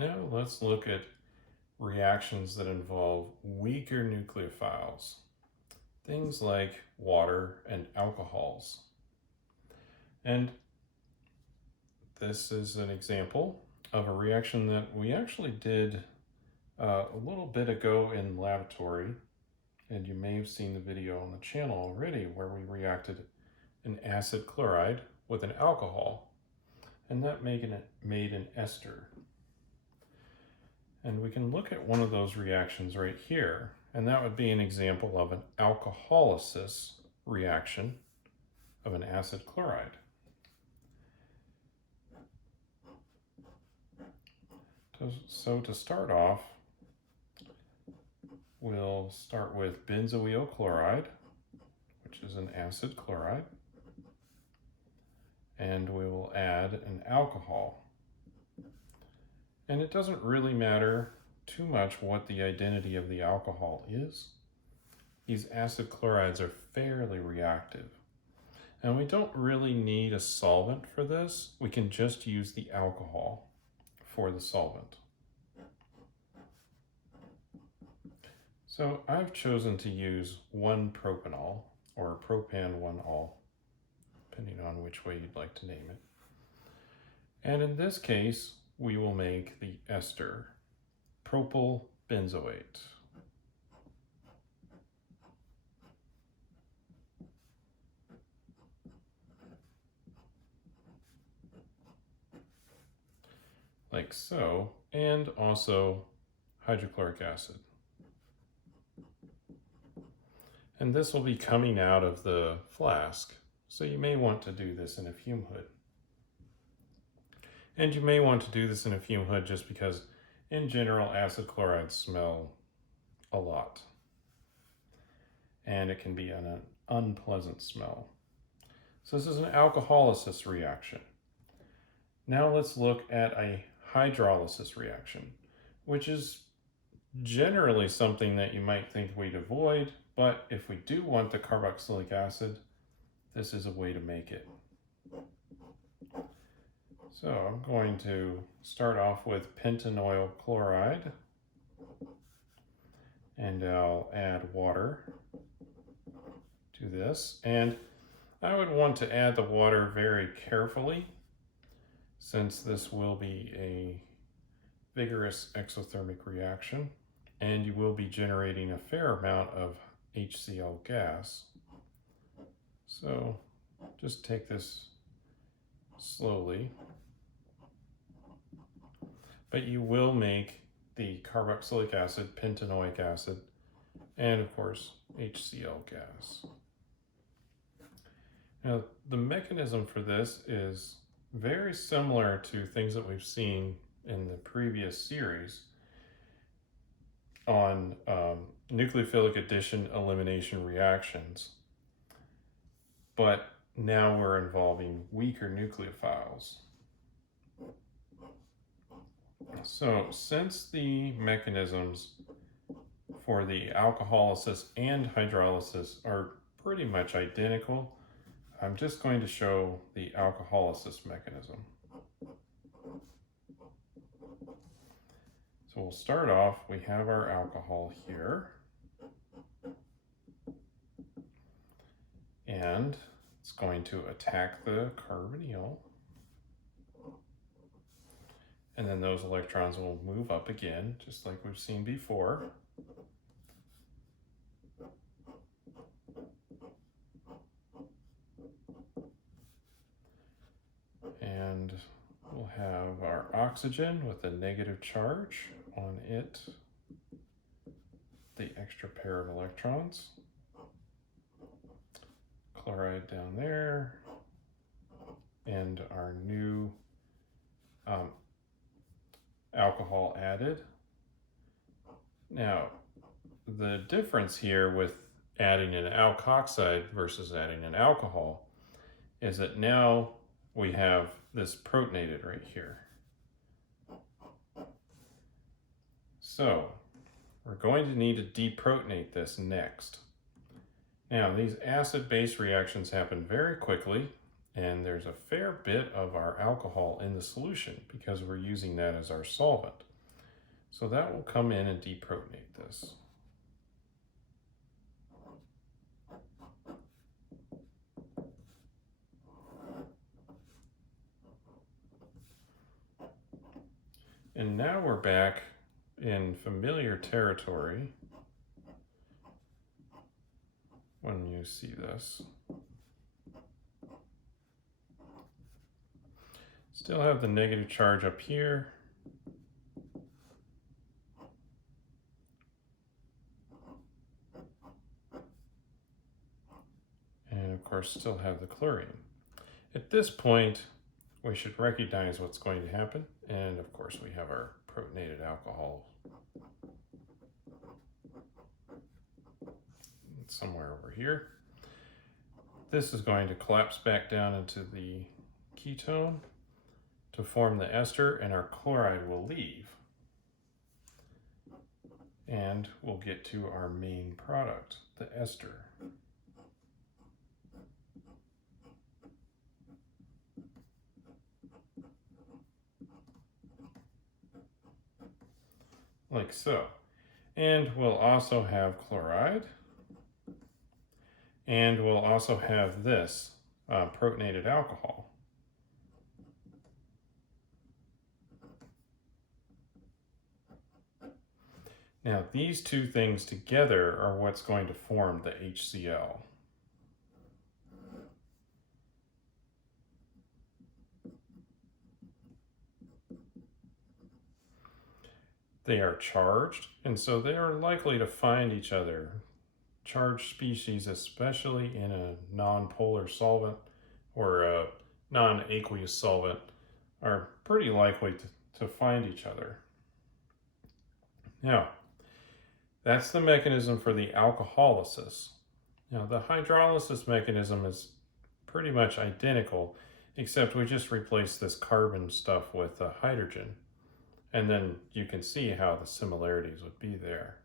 Now let's look at reactions that involve weaker nucleophiles, things like water and alcohols. And this is an example of a reaction that we actually did a little bit ago in laboratory, and you may have seen the video on the channel already where we reacted an acid chloride with an alcohol, and that made an ester. And we can look at one of those reactions right here, and that would be an example of an alcoholysis reaction of an acid chloride. So to start off, we'll start with benzoyl chloride, which is an acid chloride, and we will add an alcohol. And it doesn't really matter too much what the identity of the alcohol is. These acid chlorides are fairly reactive. And we don't really need a solvent for this. We can just use the alcohol for the solvent. So I've chosen to use 1-propanol or propan-1-ol, depending on which way you'd like to name it. And in this case, we will make the ester, propyl benzoate. Like so, and also hydrochloric acid. And this will be coming out of the flask, so you may want to do this in a fume hood. And you may want to do this in a fume hood just because, in general, acid chlorides smell a lot. And it can be an unpleasant smell. So this is an alcoholysis reaction. Now let's look at a hydrolysis reaction, which is generally something that you might think we'd avoid, but if we do want the carboxylic acid, this is a way to make it. So I'm going to start off with pentanoyl chloride, and I'll add water to this. And I would want to add the water very carefully, since this will be a vigorous exothermic reaction, and you will be generating a fair amount of HCl gas. So just take this slowly. But you will make the carboxylic acid, pentanoic acid, and of course, HCl gas. Now, the mechanism for this is very similar to things that we've seen in the previous series on nucleophilic addition elimination reactions. But now we're involving weaker nucleophiles. So since the mechanisms for the alcoholysis and hydrolysis are pretty much identical, I'm just going to show the alcoholysis mechanism. So we'll start off, we have our alcohol here, and it's going to attack the carbonyl. And then those electrons will move up again, just like we've seen before. And we'll have our oxygen with a negative charge on it, the extra pair of electrons. Chloride down there, and our new alcohol added. Now, the difference here with adding an alkoxide versus adding an alcohol is that now we have this protonated right here. So we're going to need to deprotonate this next. Now, these acid-base reactions happen very quickly, and there's a fair bit of our alcohol in the solution because we're using that as our solvent. So that will come in and deprotonate this. And now we're back in familiar territory when you see this. Still have the negative charge up here. And of course, still have the chlorine. At this point, we should recognize what's going to happen. And of course, we have our protonated alcohol somewhere over here. This is going to collapse back down into the ketone to form the ester, and our chloride will leave. And we'll get to our main product, the ester. Like so. And we'll also have chloride. And we'll also have this protonated alcohol. Now, these two things together are what's going to form the HCl. They are charged, and so they are likely to find each other. Charged species, especially in a non-polar solvent or a non-aqueous solvent, are pretty likely to find each other. Now, that's the mechanism for the alcoholysis. Now, the hydrolysis mechanism is pretty much identical, except we just replace this carbon stuff with hydrogen. And then you can see how the similarities would be there.